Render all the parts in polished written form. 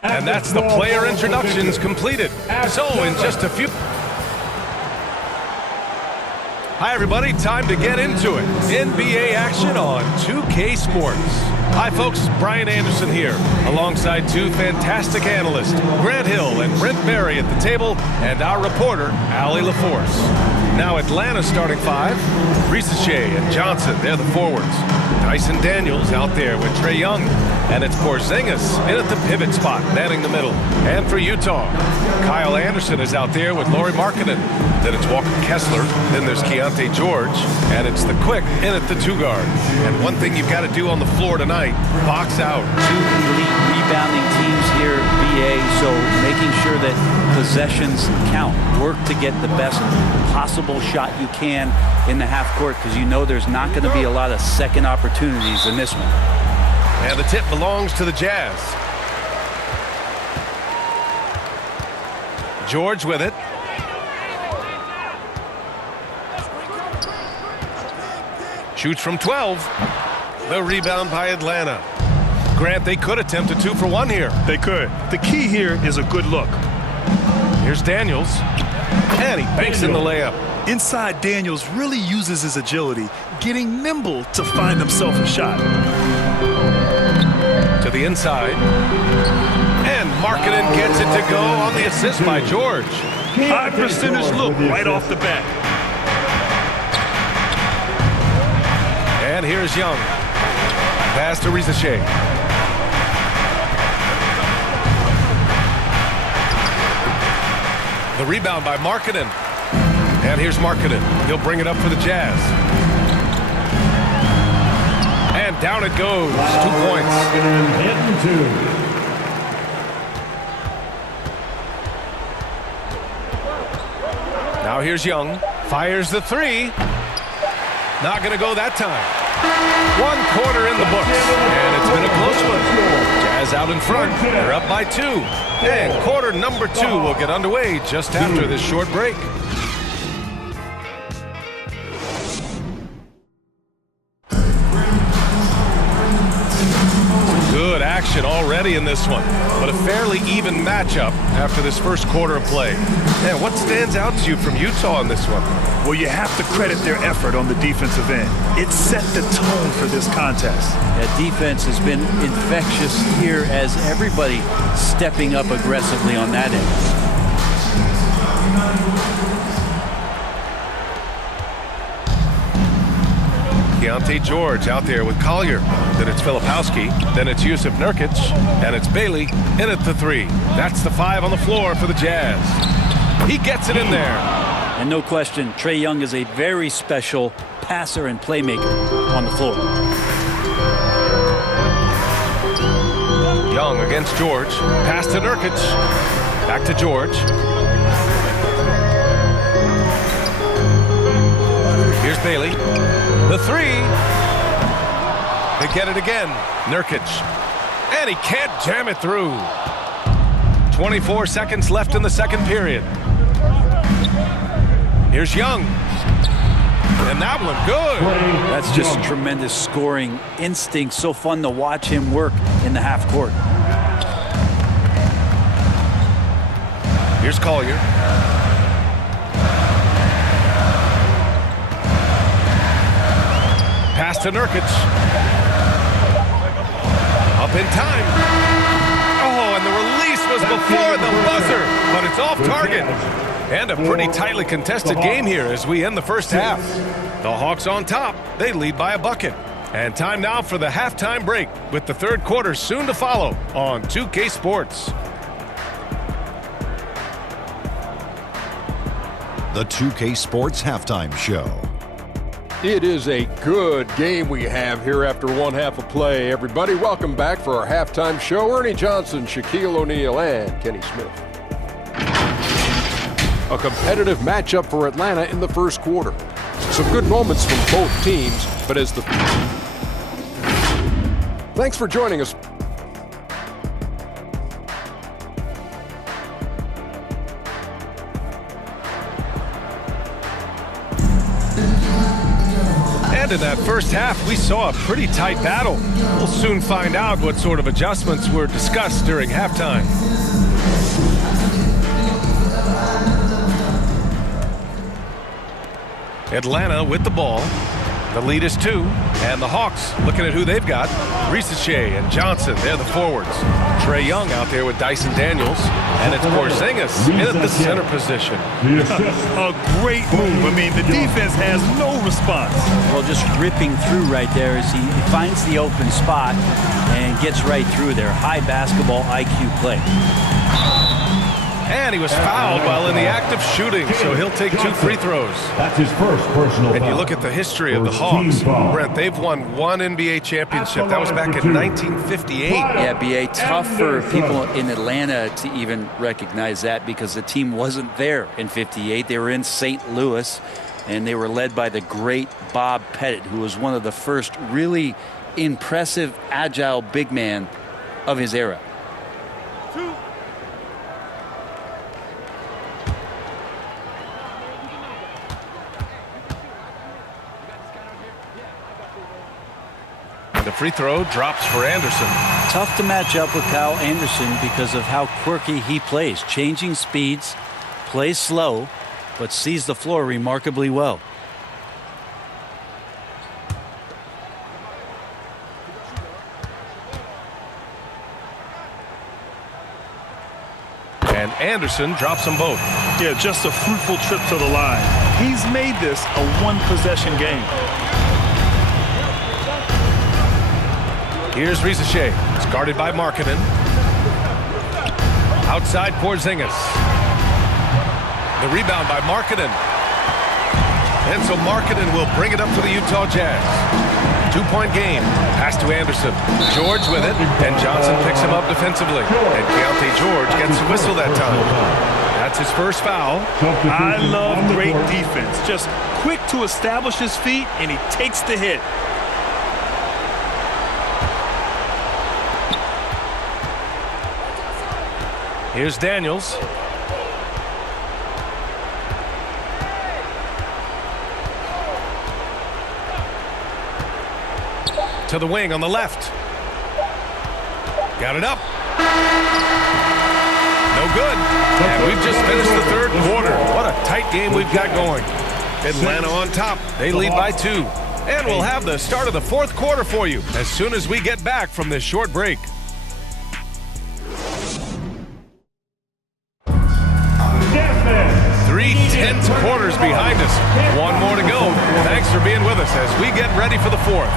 And that's the player introductions completed. So in just a few... Hi everybody, time to get into it. NBA action on 2K Sports. Hi folks, Brian Anderson here, alongside two fantastic analysts, Grant Hill and Brent Berry at the table, and our reporter, Allie LaForce. Now Atlanta starting five, Reciche and Johnson, they're the forwards. Dyson Daniels out there with Trae Young. And it's Porzingis in at the pivot spot, manning the middle. And for Utah, Kyle Anderson is out there with Lauri Markkanen. Then it's Walker Kessler. Then there's Keyonte George. And it's the Quick in at the two guard. And one thing you've got to do on the floor tonight, box out. Two elite rebounding teams here, BA, so making sure that possessions count. Work to get the best possible shot you can in the half court, because you know there's not going to be a lot of second opportunities in this one. And the tip belongs to the Jazz. George with it. Shoots from 12. The rebound by Atlanta. Grant, they could attempt a 2 for 1 here. They could. The key here is a good look. Here's Daniels. And he banks in the layup. Inside, Daniels really uses his agility, getting nimble to find himself a shot. To the inside. And Markkanen gets it to go on the assist by George. High percentage look right off the bat. And here's Young. Pass to Reciche. The rebound by Markkanen. And here's Markkanen. He'll bring it up for the Jazz. And down it goes. 2 points. Now here's Young. Fires the 3. Not going to go that time. 1 quarter in the books. And it's been a close one. Jazz out in front. They're up by 2. And quarter number 2 will get underway just after this short break. Good action already in this one, but a fairly even matchup after this first quarter of play. Man, what stands out to you from Utah in this one? Well, you have to credit their effort on the defensive end. It set the tone for this contest. That defense has been infectious here, as everybody stepping up aggressively on that end. Keyonte George out there with Collier. Then it's Filipowski. Then it's Jusuf Nurkic. And it's Bailey in at the 3. That's the 5 on the floor for the Jazz. He gets it in there. And no question, Trae Young is a very special passer and playmaker on the floor. Young against George. Pass to Nurkic. Back to George. Here's Bailey. The 3. They get it again. Nurkic. And he can't jam it through. 24 seconds left in the second period. Here's Young. And that one good. That's just tremendous scoring instinct. So fun to watch him work in the half court. Here's Collier. Pass to Nurkic. Up in time. Oh, and the release was before the buzzer, but it's off target. And a pretty tightly contested game here as we end the first half. The Hawks on top. They lead by a bucket. And time now for the halftime break, with the third quarter soon to follow on 2K Sports. The 2K Sports Halftime Show. It is a good game we have here after one half of play. Everybody, welcome back for our halftime show. Ernie Johnson, Shaquille O'Neal, and Kenny Smith. A competitive matchup for Atlanta in the first quarter. Some good moments from both teams, but as the... Thanks for joining us. And in that first half, we saw a pretty tight battle. We'll soon find out what sort of adjustments were discussed during halftime. Atlanta with the ball. The lead is 2. And the Hawks looking at who they've got. Ricochet and Johnson, they're the forwards. Trae Young out there with Dyson Daniels. And it's Porzingis in at the center position. A great move. I mean, the defense has no response. Well, just ripping through right there as he finds the open spot and gets right through there. High basketball IQ play. And he was fouled while in the act of shooting, so he'll take 2 free throws. That's his first personal foul. And you look at the history of the Hawks, Brent, they've won 1 NBA championship. That was back in 1958. Yeah, BA, tough for people in Atlanta to even recognize that because the team wasn't there in 58. They were in St. Louis, and they were led by the great Bob Pettit, who was one of the first really impressive, agile big man of his era. The free throw drops for Anderson. Tough to match up with Kyle Anderson because of how quirky he plays. Changing speeds, plays slow, but sees the floor remarkably well. And Anderson drops them both. Yeah, just a fruitful trip to the line. He's made this a one-possession game. Here's Ricochet. It's guarded by Markkanen. Outside Porzingis. The rebound by Markkanen. And so Markkanen will bring it up for the Utah Jazz. 2-point game. Pass to Anderson. George with it. And Johnson picks him up defensively. And Keyonte George gets a whistle that time. That's his first foul. I love great defense. Just quick to establish his feet, and he takes the hit. Here's Daniels. To the wing on the left. Got it up. No good. And we've just finished the third quarter. What a tight game we've got going. Atlanta on top. They lead by 2. And we'll have the start of the fourth quarter for you as soon as we get back from this short break. 3 tense quarters behind us. 1 more to go. Thanks for being with us as we get ready for the fourth.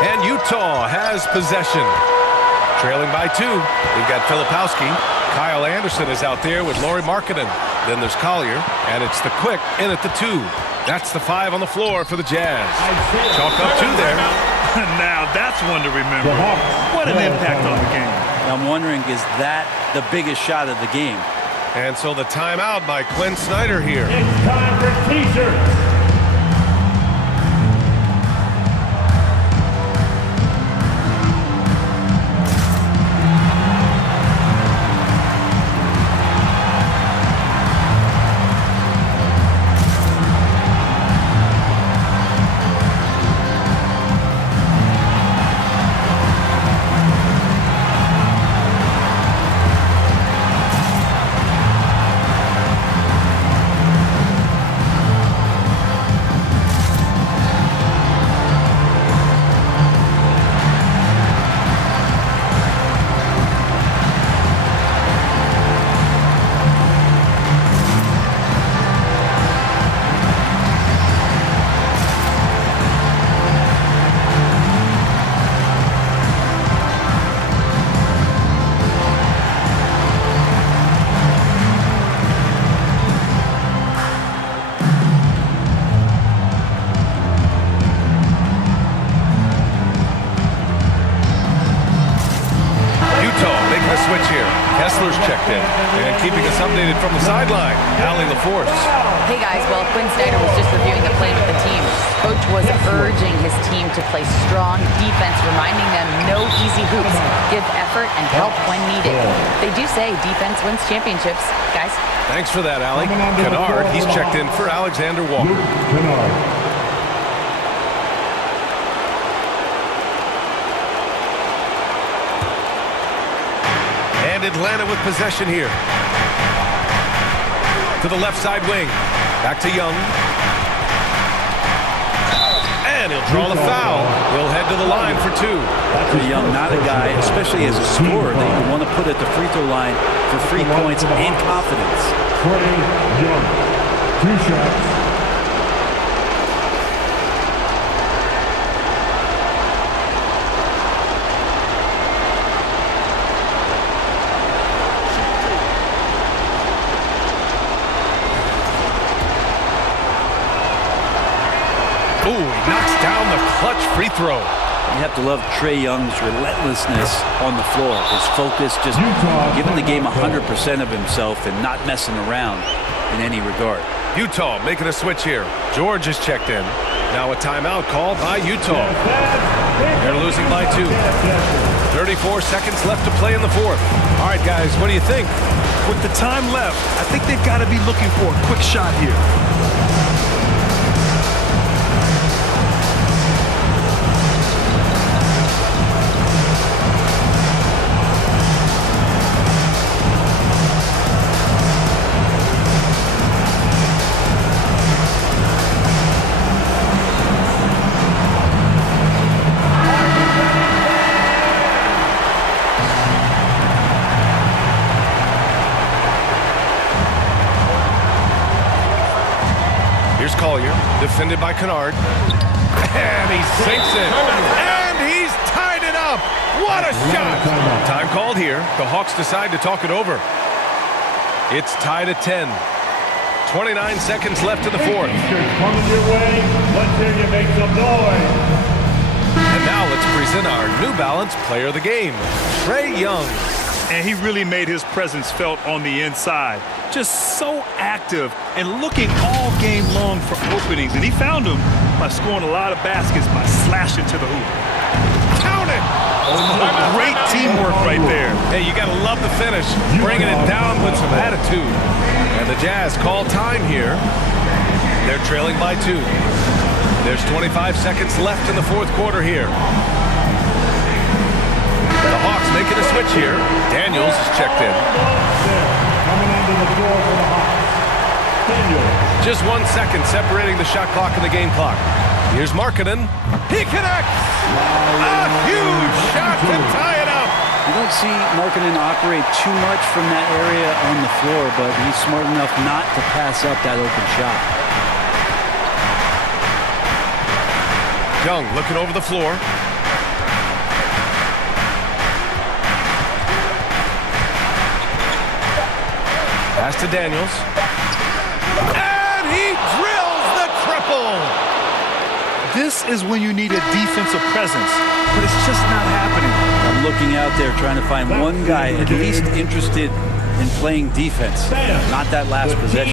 And Utah has possession. Trailing by 2. We've got Filipowski. Kyle Anderson is out there with Lauri Markkanen. Then there's Collier. And it's the quick in at the 2. That's the 5 on the floor for the Jazz. Chalk up 2 there. Now that's one to remember. What an impact on the game. I'm wondering, is that the biggest shot of the game? And so the timeout by Quinn Snyder here. It's time for T-shirts. in. And keeping us updated from the sideline, Allie LaForce. Hey guys, well, Quinn Snyder was just reviewing the play with the team. Coach was urging his team to play strong defense, reminding them no easy hoops, give effort, and help when needed. They do say defense wins championships, guys. Thanks for that, Allie. Kennard, he's checked in for Alexander Walker. And Atlanta with possession here. To the left side wing. Back to Young. And he'll draw the foul. He'll head to the line for two. Young, not a guy, especially as a scorer, that you want to put at the free throw line for free points and confidence. Young, 2 shots. Ooh, he knocks down the clutch free throw. You have to love Trae Young's relentlessness on the floor. His focus, just giving the game 100% of himself and not messing around in any regard. Utah making a switch here. George is checked in. Now a timeout called by Utah. They're losing by 2. 34 seconds left to play in the fourth. All right, guys, what do you think? With the time left, I think they've got to be looking for a quick shot here. Defended by Kennard. And he sinks it. And he's tied it up. What a shot. Time called here. The Hawks decide to talk it over. It's tied at 10. 29 seconds left in the fourth. Coming your way. Let's hear you make some noise. And now let's present our New Balance player of the game, Trae Young. And he really made his presence felt on the inside. Just so active and looking all game long for openings. And he found them by scoring a lot of baskets by slashing to the hoop. Count it! Great teamwork right there. Hey, you got to love the finish. Bringing it down with some attitude. And the Jazz call time here. They're trailing by 2. There's 25 seconds left in the fourth quarter here. The Hawks making a switch here. Daniels is checked in. Coming onto the floor for the Hawks. Daniels. Just 1 second separating the shot clock and the game clock. Here's Markkanen. He connects! A huge shot to tie it up! You don't see Markkanen operate too much from that area on the floor, but he's smart enough not to pass up that open shot. Young looking over the floor. Pass to Daniels. And he drills the triple! This is when you need a defensive presence, but it's just not happening. I'm looking out there trying to find one guy at least interested in playing defense, not that last possession.